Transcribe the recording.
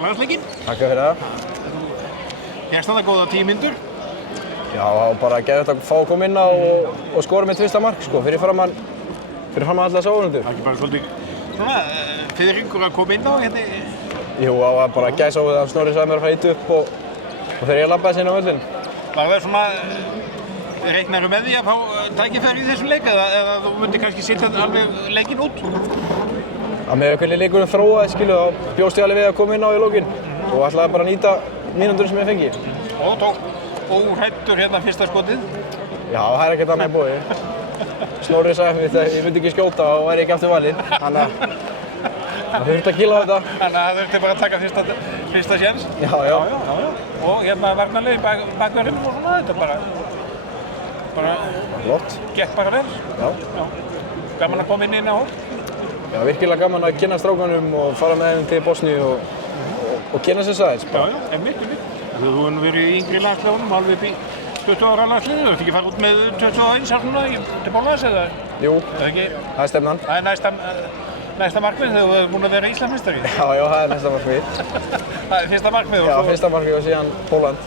Landsleikinn. Takk fyrir það. Hérst þetta góða 10 mínútur. Já, það var bara geðvægt að fá að koma inn á og skora mitt fyrsta mark, sko, fyrir framan alla sáhorfendur. Það er ekki bara svolítið svona fyrir ykkur að koma inn á hérna? Jú, það var bara gæsáhugð að Snorri sagði mér að fara hit upp og þegar ég labbaði sinna á völlinn. Var það svona, reiknar þú með því að fá tækifæri í þessum leik eða þú myndir kannski setja alveg leikinn út? Að með hvernig leikurinn þróaði, skilu, þá bjóst ég alveg við að koma inn á í lokin og ætlaði bara að nýta mínútur sem ég fengi. Og tók óhræddur hérna fyrsta skotið? Já, það er ekkert annað í boði. Snorri sagði mér að ég myndi ekki skjóta og væri ekki aftur valinn, þannig að það þurfti að kýla á þetta. Þannig að það þurfti bara að taka fyrsta séns? Já. Og hérna varnarlega í bakverðinum og svona, þetta bara Flott. Gekk bara vel? Já. Gaman að koma inn á hóp? Já, virkilega gaman að kynna strákanum og fara með þeim til Bosníu og kynna sér sæðis. Já, einmitt. Þú hefur nú verið í yngri landsliðunum, alveg upp í 20 ára landsliðið. Þú ert ekki farið út með 21 ár núna til Bólas eða? Jú, það er stefnan. Það er næsta markmið þegar þú hefur búin að vera Íslandsmeistari? Já, það er næsta markmið. Það er fyrsta markmið? Já, fyrsta markmið og síðan Pólland.